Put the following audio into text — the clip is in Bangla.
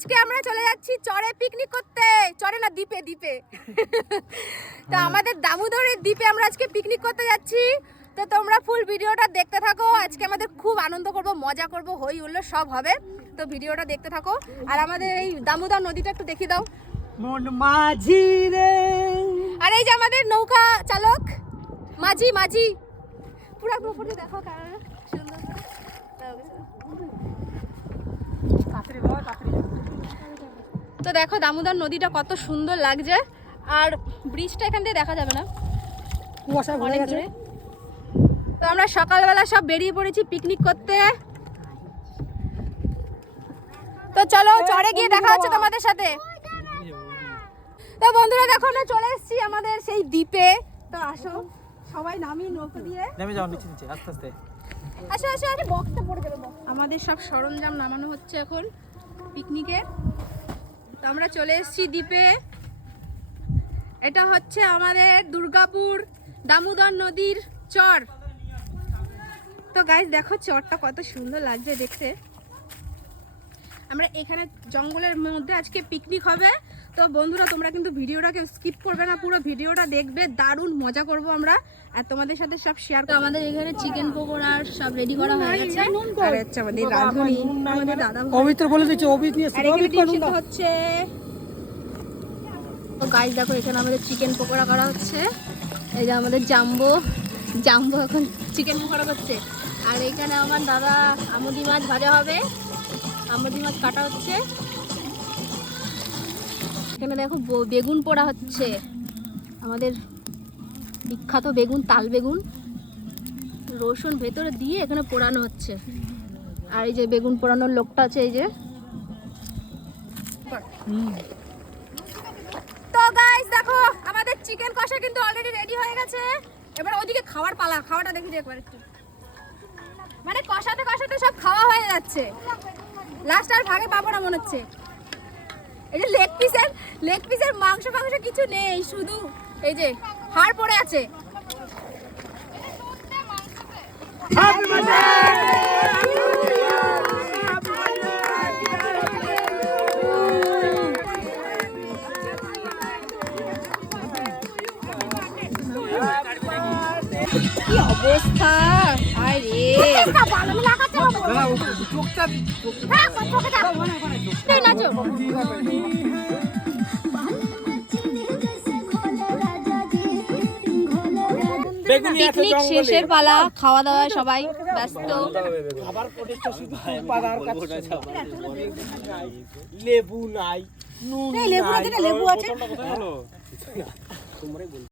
আজকে আমরা চলে যাচ্ছি চরে পিকনিক করতে, চরে না দ্বীপে, দ্বীপে। তো আমাদের দামোদরের দ্বীপে আমরা আজকে পিকনিক করতে যাচ্ছি। তো তোমরা ফুল ভিডিওটা দেখতে থাকো। আজকে আমাদের খুব আনন্দ করব, মজা করব, হই হুল্লোড় সব হবে। তো ভিডিওটা দেখতে থাকো। আর আমাদের এই দামোদর নদীটা একটু দেখিয়ে দাও। মন মাঝি রে। আর এই যে আমাদের নৌকা চালক মাঝি, মাঝি পুরো উপরে দেখো কারণ সুন্দর করে। তো দেখো দামোদর নদীটা কত সুন্দর লাগছে। আর ব্রিজটা এখান থেকে দেখা যাবে না, কুয়াশা ভরে গেছে। তো আমরা সকালবেলা সব বেরিয়ে পড়েছি পিকনিক করতে। তো চলো চরে গিয়ে দেখা হচ্ছে তোমাদের সাথে। তো বন্ধুরা দেখো আমরা চলে এসেছি আমাদের সেই দ্বীপে। তো আসো সবাই নামি নৌকো দিয়ে নেমে যাও নিচে নিচে আস্তে আস্তে। আসো আসো, আরে বক্সটা পড়ে যাবে। আমাদের সব সরঞ্জাম নামানো হচ্ছে এখন পিকনিকের। তো আমরা চলে এসেছি দ্বীপে। এটা হচ্ছে আমাদের দুর্গাপুর দামোদর নদীর চর। তো গাইস দেখো চরটা কত সুন্দর লাগছে দেখতে। আমরা এখানে জঙ্গলের মধ্যে আজকে পিকনিক হবে। তো বন্ধুরা তোমরা কিন্তু ভিডিওটাকে স্কিপ করবে না, পুরো ভিডিওটা দেখবে, দারুণ মজা করব আমরা আর তোমাদের সাথে সব শেয়ার করব। আমাদের এখানে চিকেন পকোড়া সব রেডি করা হয়ে গেছে। আর হচ্ছে আমাদের রাঁধুনি, আমাদের দাদা পবিত্র বলে দিচ্ছে, অভিত নিয়ে আর এখানে ডিম সিদ্ধ হচ্ছে। তো গাইস দেখো এখানে আমাদের চিকেন পকোড়া করা হচ্ছে। এই যে আমাদের জাম্বো এখন চিকেন পকোড়া করছে। আর এখানে আমার দাদা আমুদি মাছ ভাজা হবে, আমুদি মাছ কাটা হচ্ছে। এখানে দেখো বেগুন পোড়া হচ্ছে, আমাদের বিখ্যাত বেগুন, তাল বেগুন, রসুন ভেতরে দিয়ে এখানে পোড়ানো হচ্ছে। আর এই যে বেগুন পোড়ানোর লোকটা আছে এই যে। তো গাইস দেখো আমাদের চিকেন কষা কিন্তু অলরেডি রেডি হয়ে গেছে। এবার ওদিকে খাওয়ার পালা, খাওয়াটা দেখি একবার একটু। মানে কষাতে কষাতে সব খাওয়া হয়ে যাচ্ছে, লাস্ট আর ভাগে পাবো না মনে হচ্ছে। এই যে লেগ পিসের মাংস কিছু নেই, শুধু এই যে হাড় পড়ে আছে। কি অবস্থা, আরে পিকনিক শেষের পালা, খাওয়া দাওয়া সবাই ব্যস্ত। লেবু নাই, নুন নাই, লেবু আছে।